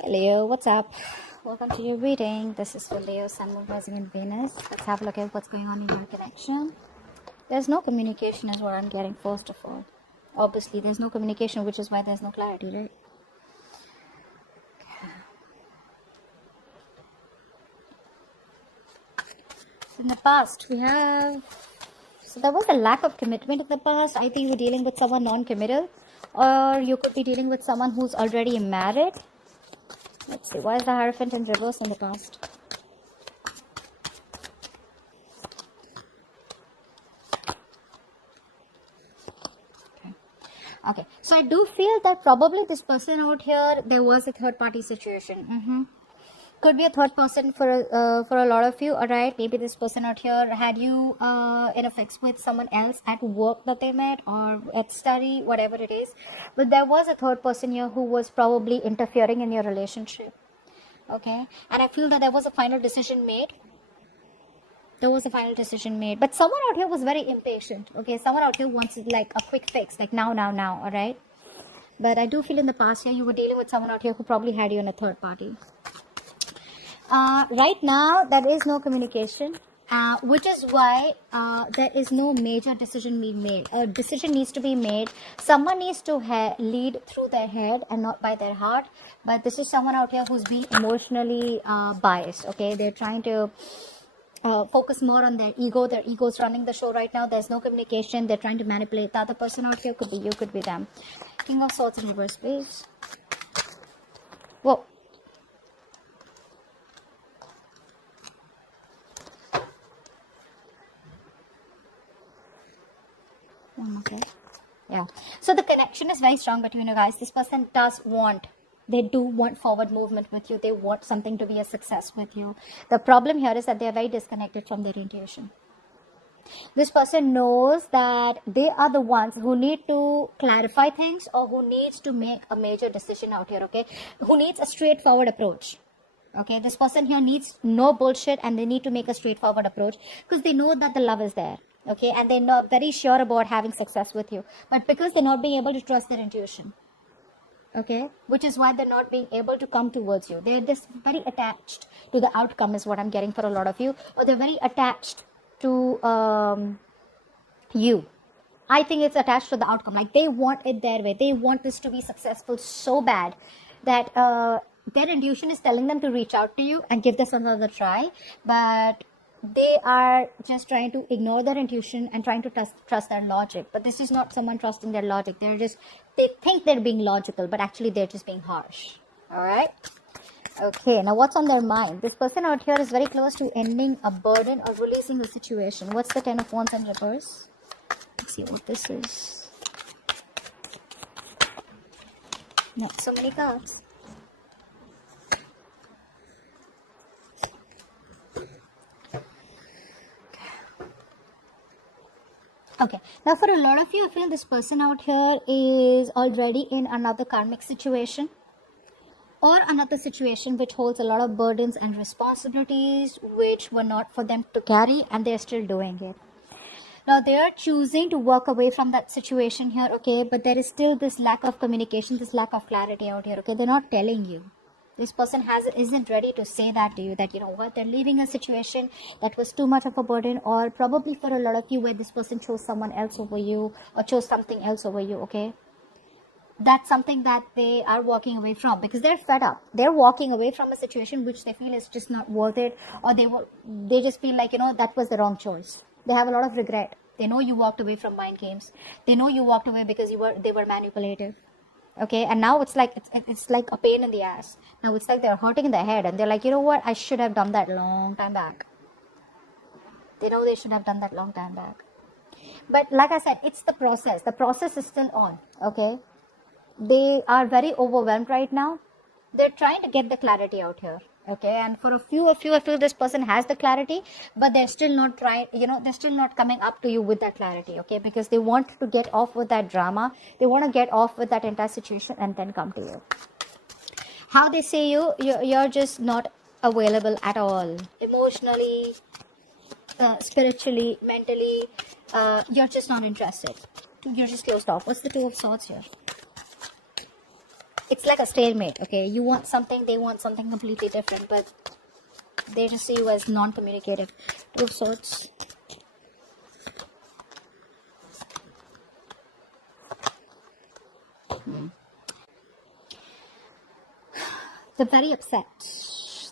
Hey Leo, what's up? Welcome to your reading. This is for Leo, Sun, Moon, Rising, and Venus. Let's have a look at what's going on in your connection. There's no communication is what I'm getting first of all. Obviously, there's no communication, which is why there's no clarity, right? In the past, we have... So there was a lack of commitment in the past. I think you were dealing with someone non-committal. Or you could be dealing with someone who's already married. Let's see, why is the Hierophant in reverse in the past? Okay, so I do feel that probably this person out here, there was a third party situation. Could be a third person for a lot of you. All right, maybe this person out here had you in a fix with someone else at work that they met or at study, whatever it is. But there was a third person here who was probably interfering in your relationship. Okay, and I feel that there was a final decision made. But someone out here was very impatient. Okay, someone out here wants like a quick fix, like now. All right, but I do feel in the past here you were dealing with someone out here who probably had you in a third party. Right now there is no communication, which is why there is no major decision being made. A decision needs to be made. Someone needs to lead through their head and not by their heart. But this is someone out here who's being emotionally biased. Okay, they're trying to focus more on their ego. Their ego's running the show right now. There's no communication. They're trying to manipulate the other person out here. Could be you, could be them. King of Swords in reverse, please. Whoa. Okay. Yeah. So the connection is very strong between you guys. This person they do want forward movement with you. They want something to be a success with you. The problem here is that they are very disconnected from their intuition. This person knows that they are the ones who need to clarify things or who needs to make a major decision out here, okay? Who needs a straightforward approach. Okay, this person here needs no bullshit and they need to make a straightforward approach because they know that the love is there. Okay, and they're not very sure about having success with you. But because they're not being able to trust their intuition. Okay, which is why they're not being able to come towards you. They're just very attached to the outcome is what I'm getting for a lot of you. Or they're very attached to you. I think it's attached to the outcome. Like they want it their way. They want this to be successful so bad that their intuition is telling them to reach out to you and give this another try. But they are just trying to ignore their intuition and trying to trust their logic. But this is not someone trusting their logic. They think they're being logical, but actually they're just being harsh. All right. Okay. Now what's on their mind? This person out here is very close to ending a burden or releasing a situation. What's the Ten of Wands in reverse? Let's see what this is. Not so many cards. Okay, now for a lot of you, I feel this person out here is already in another karmic situation or another situation which holds a lot of burdens and responsibilities which were not for them to carry and they're still doing it. Now they are choosing to walk away from that situation here, okay, but there is still this lack of communication, this lack of clarity out here, okay. They're not telling you. This person isn't ready to say that to you, that you know what, they're leaving a situation that was too much of a burden, or probably for a lot of you where this person chose someone else over you or chose something else over you, okay. That's something that they are walking away from because they're fed up. They're walking away from a situation which they feel is just not worth it, or they just feel like, you know, that was the wrong choice. They have a lot of regret. They know you walked away from mind games. They know you walked away because they were manipulative. Okay, and now it's like a pain in the ass. Now it's like they're hurting in their head and they're like, you know what, I should have done that long time back. They know they should have done that long time back. But like I said, it's the process. The process is still on. Okay, they are very overwhelmed right now. They're trying to get the clarity out here. Okay, and for a few of you, I feel this person has the clarity, but they're still not trying, you know, they're still not coming up to you with that clarity, okay, because they want to get off with that drama. They want to get off with that entire situation and then come to you. How they say you're just not available at all. Emotionally, spiritually, mentally, you're just not interested. You're just closed off. What's the Two of Swords here? It's like a stalemate, okay? You want something, they want something completely different, but they just see you as non-communicative. Two of Swords. They're very upset.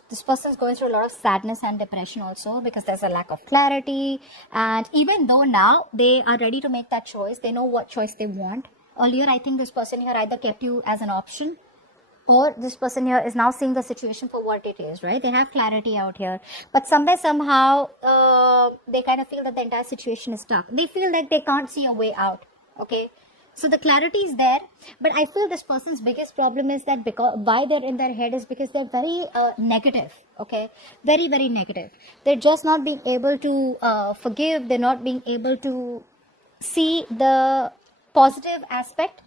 This person is going through a lot of sadness and depression also, because there's a lack of clarity. And even though now they are ready to make that choice, they know what choice they want. Earlier, I think this person here either kept you as an option, or this person here is now seeing the situation for what it is, right? They have clarity out here, but somewhere, somehow, they kind of feel that the entire situation is stuck. They feel like they can't see a way out, okay? So the clarity is there, but I feel this person's biggest problem is that because why they're in their head is because they're very negative, okay? Very, very negative. They're just not being able to forgive. They're not being able to see the positive aspect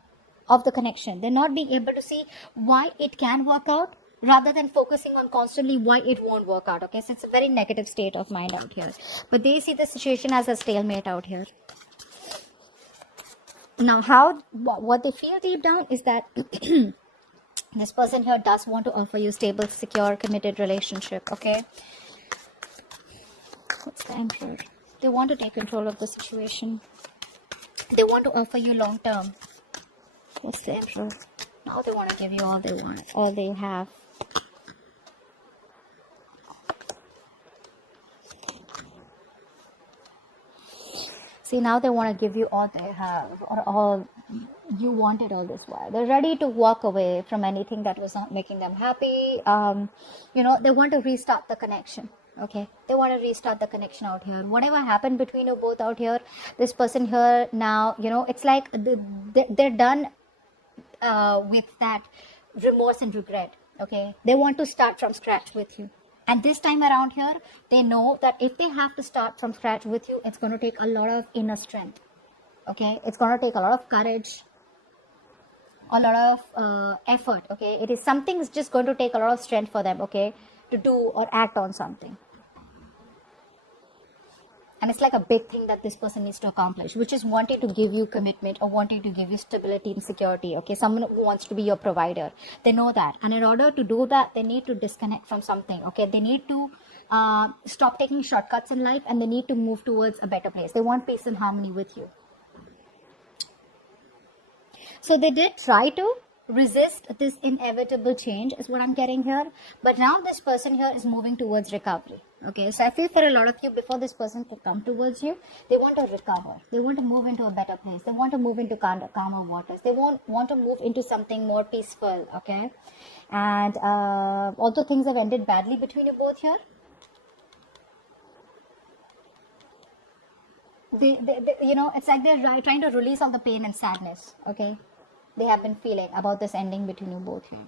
of the connection. They're not being able to see why it can work out, rather than focusing on constantly why it won't work out, okay? So it's a very negative state of mind out here, but they see the situation as a stalemate out here. Now, what they feel deep down is that this person here does want to offer you stable, secure, committed relationship, okay? What's the Emperor? They want to take control of the situation. They want to offer you long term. What's the Emperor? Now they want to give you all they want, all they have. See, now they want to give you all they have, or all you wanted all this while. They're ready to walk away from anything that was not making them happy. You know, they want to restart the connection. Okay, they want to restart the connection out here. Whatever happened between you both out here, this person here now, you know, it's like they're done with that remorse and regret. Okay, they want to start from scratch with you. And this time around here, they know that if they have to start from scratch with you, it's going to take a lot of inner strength. Okay, it's going to take a lot of courage, a lot of effort. Okay, it is something is just going to take a lot of strength for them. Okay, to do or act on something. And it's like a big thing that this person needs to accomplish, which is wanting to give you commitment or wanting to give you stability and security. Okay, someone who wants to be your provider. They know that. And in order to do that, they need to disconnect from something. Okay, they need to stop taking shortcuts in life, and they need to move towards a better place. They want peace and harmony with you. So they did try to resist this inevitable change, is what I'm getting here. But now this person here is moving towards recovery. Okay, so I feel for a lot of you, before this person can come towards you, they want to recover. They want to move into a better place. They want to move into calmer waters. They want to move into something more peaceful. Okay, and although things have ended badly between you both here, they you know, it's like they're trying to release all the pain and sadness. Okay, they have been feeling about this ending between you both here.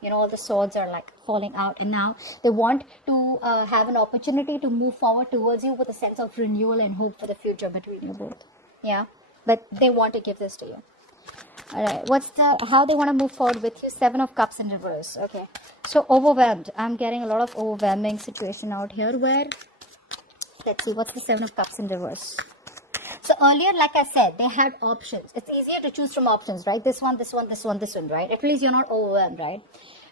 You know, all the swords are like falling out, and now they want to have an opportunity to move forward towards you with a sense of renewal and hope for the future between you both. Yeah, but they want to give this to you. All right, what's how they want to move forward with you? 7 of Cups in reverse. Okay, so overwhelmed. I'm getting a lot of overwhelming situation out here where, let's see, what's the 7 of Cups in reverse? So earlier, like I said, they had options. It's easier to choose from options, right? This one, this one, this one, this one, right? At least you're not overwhelmed, right?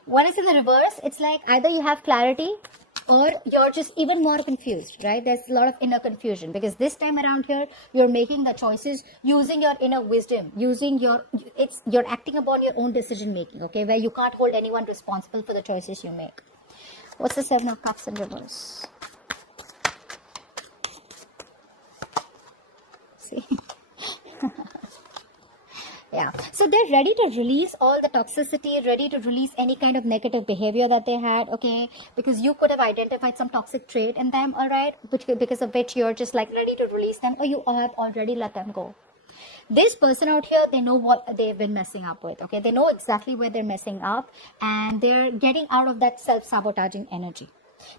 When it's in the reverse, it's like either you have clarity or you're just even more confused, right? There's a lot of inner confusion, because this time around here, you're making the choices using your inner wisdom, using you're acting upon your own decision making, okay? Where you can't hold anyone responsible for the choices you make. What's the 7 of Cups in reverse? See? Yeah, so they're ready to release all the toxicity, ready to release any kind of negative behavior that they had, okay? Because you could have identified some toxic trait in them, all right? Because of which you're just like ready to release them, or you have already let them go. This person out here, they know what they've been messing up with, okay? They know exactly where they're messing up, and they're getting out of that self-sabotaging energy.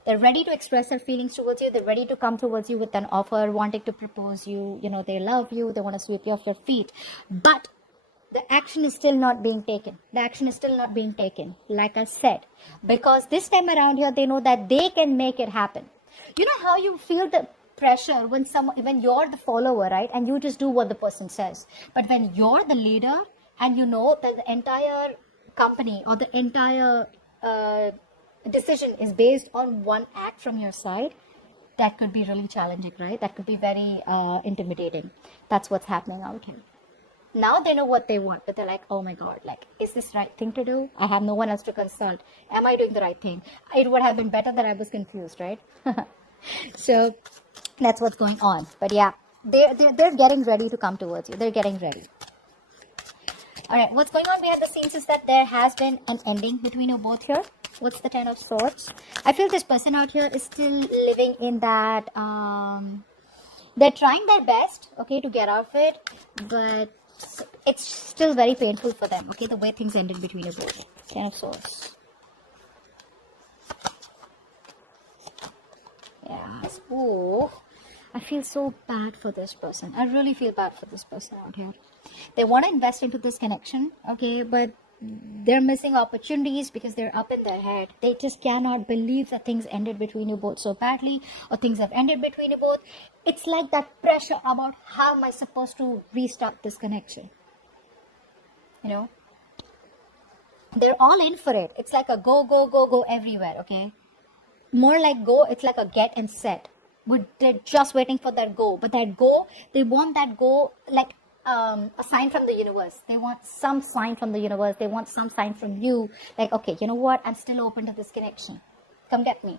They're ready to express their feelings towards you. They're ready to come towards you with an offer, wanting to propose you. You know, they love you. They want to sweep you off your feet. But the action is still not being taken. The action is still not being taken, like I said. Because this time around here, they know that they can make it happen. You know how you feel the pressure when you're the follower, right? And you just do what the person says. But when you're the leader and you know that the entire company or the entire decision is based on one act from your side, that could be really challenging, right? That could be very intimidating. That's what's happening out here. Now they know what they want, but they're like, oh my God, like, is this the right thing to do? I have no one else to consult. Am I doing the right thing? It would have been better that I was confused, right? So that's what's going on. But yeah, they're getting ready to come towards you. They're getting ready. All right, what's going on behind the scenes is that there has been an ending between you both here. What's the Ten of Swords? I feel this person out here is still living in that, they're trying their best, okay, to get out of it, but it's still very painful for them, okay, the way things ended between you both. Ten of Swords. Yes. Oh, I feel so bad for this person. I really feel bad for this person out here. They want to invest into this connection, okay, but they're missing opportunities because they're up in their head. They just cannot believe that things ended between you both so badly, or things have ended between you both. It's like that pressure about how am I supposed to restart this connection. You know, they're all in for it. It's like a go, go, go, go everywhere, okay? More like go, it's like a get and set. They're just waiting for that go. But that go, they want that go like a sign from the universe. They want some sign from the universe. They want some sign from you. Like, okay, you know what? I'm still open to this connection. Come get me.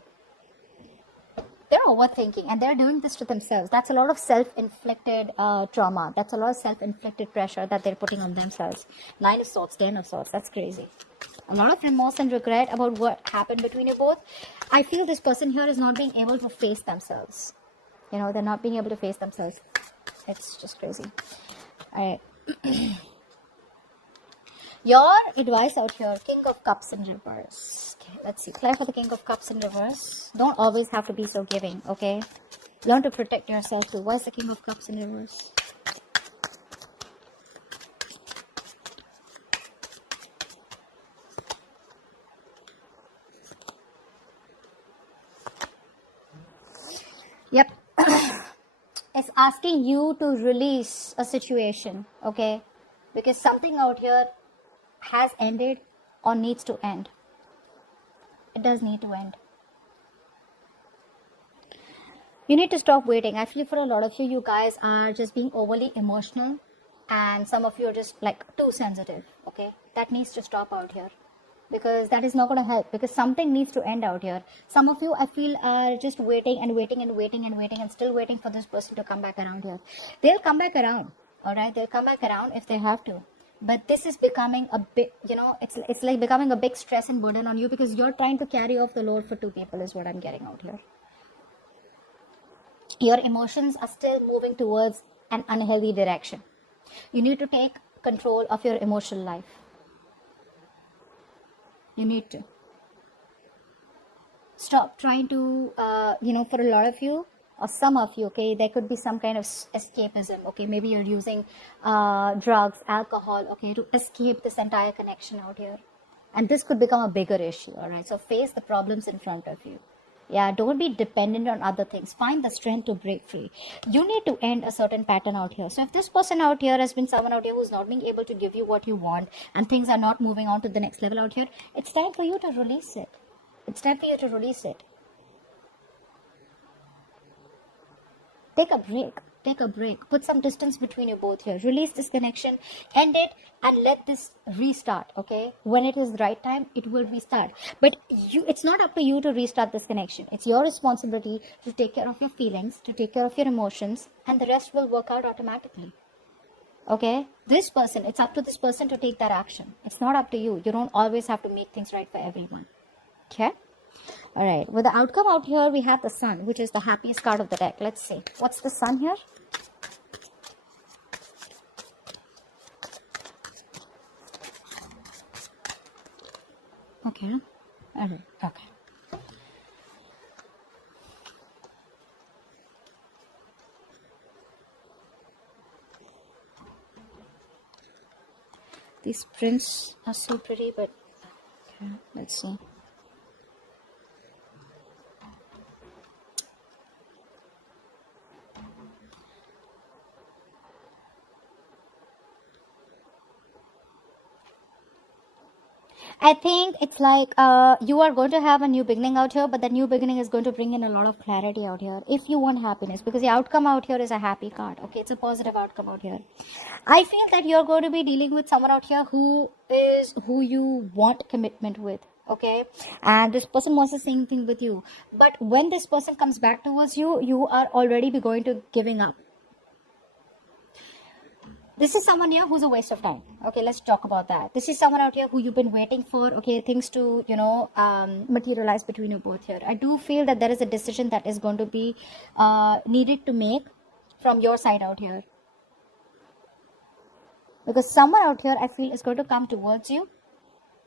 They're overthinking and they're doing this to themselves. That's a lot of self-inflicted trauma. That's a lot of self-inflicted pressure that they're putting on themselves. 9 of Swords, 10 of Swords. That's crazy. A lot of remorse and regret about what happened between you both. I feel this person here is not being able to face themselves. You know, they're not being able to face themselves. It's just crazy. All right. Your advice out here, King of Cups in reverse. Okay, let's see. Clear for the King of Cups in reverse. Don't always have to be so giving, okay? Learn to protect yourself too. Why is the King of Cups in reverse? Yep. It's asking you to release a situation, okay? Because something out here has ended or needs to end. It does need to end. You need to stop waiting. I feel for a lot of you, you guys are just being overly emotional, and some of you are just like too sensitive, okay? That needs to stop out here, because that is not going to help, because something needs to end out here. Some of you, I feel, are just waiting and waiting and waiting and waiting and still waiting for this person to come back around here. They'll come back around, all right? They'll come back around if they have to. But this is becoming a bit, you know, it's like becoming a big stress and burden on you, because you're trying to carry off the load for 2 people is what I'm getting out here. Your emotions are still moving towards an unhealthy direction. You need to take control of your emotional life. You need to stop trying to, you know, for a lot of you or some of you, okay, there could be some kind of escapism, okay, maybe you're using drugs, alcohol, okay, to escape this entire connection out here. And this could become a bigger issue, all right? So face the problems in front of you. Yeah, don't be dependent on other things. Find the strength to break free. You need to end a certain pattern out here. So if this person out here has been someone out here who's not being able to give you what you want, and things are not moving on to the next level out here, it's time for you to release it. It's time for you to release it. Take a break. Take a break. Put some distance between you both here. Release this connection. End it and let this restart, okay? When it is the right time, it will restart. But it's not up to you to restart this connection. It's your responsibility to take care of your feelings, to take care of your emotions, and the rest will work out automatically. Okay? This person, it's up to this person to take that action. It's not up to you. You don't always have to make things right for everyone. Okay? All right. With the outcome out here, we have the Sun, which is the happiest card of the deck. Let's see. What's the Sun here? Okay. All right. Okay. These prints are so pretty, but okay, let's see. I think it's like you are going to have a new beginning out here, but that new beginning is going to bring in a lot of clarity out here if you want happiness, because the outcome out here is a happy card. Okay, it's a positive outcome out here. I feel that you're going to be dealing with someone out here who you want commitment with. Okay, and this person wants the same thing with you, but when this person comes back towards you, you are already be going to giving up. This is someone here who's a waste of time. Okay, let's talk about that. This is someone out here who you've been waiting for, okay, things to, materialize between you both here. I do feel that there is a decision that is going to be needed to make from your side out here. Because someone out here, I feel, is going to come towards you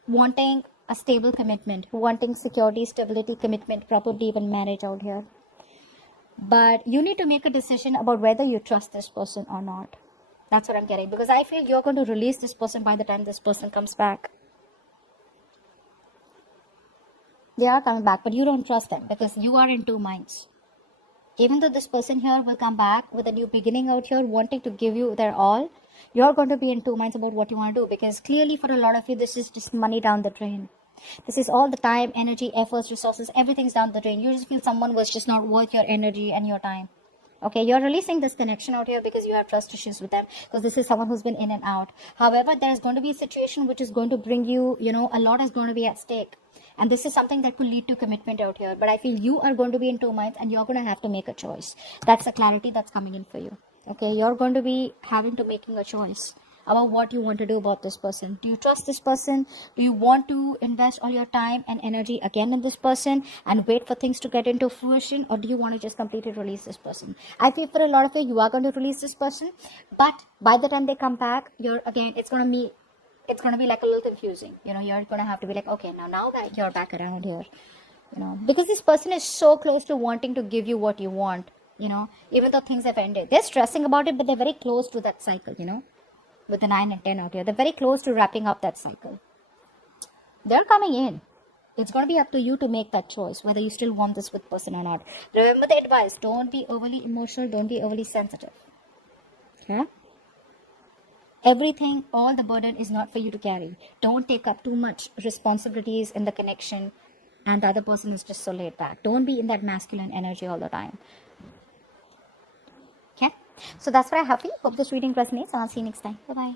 wanting a stable commitment, wanting security, stability, commitment, probably even marriage out here. But you need to make a decision about whether you trust this person or not. That's what I'm getting, because I feel you're going to release this person by the time this person comes back. They are coming back, but you don't trust them because you are in two minds. Even though this person here will come back with a new beginning out here, wanting to give you their all, you're going to be in two minds about what you want to do, because clearly for a lot of you, this is just money down the drain. This is all the time, energy, efforts, resources, everything's down the drain. You just feel someone was just not worth your energy and your time. Okay, you're releasing this connection out here because you have trust issues with them, because this is someone who's been in and out. However, there's going to be a situation which is going to bring you, a lot is going to be at stake. And this is something that could lead to commitment out here. But I feel you are going to be in two minds and you're going to have to make a choice. That's the clarity that's coming in for you. Okay, you're going to be having to making a choice about what you want to do about this person. Do you trust this person? Do you want to invest all your time and energy again in this person and wait for things to get into fruition, or do you want to just completely release this person? I feel for a lot of you are going to release this person, but by the time they come back, it's going to be like a little confusing. You're going to have to be like, okay, now that you're back around here, because this person is so close to wanting to give you what you want, even though things have ended. They're stressing about it, but they're very close to that cycle, with the 9 and 10 out here. They're very close to wrapping up that cycle. They're coming in. It's going to be up to you to make that choice, whether you still want this with person or not. Remember the advice, don't be overly emotional, don't be overly sensitive. Okay? Everything, all the burden is not for you to carry. Don't take up too much responsibilities in the connection, and the other person is just so laid back. Don't be in that masculine energy all the time. Okay? So that's what I have for you. Hope this reading resonates, and I'll see you next time. Bye-bye.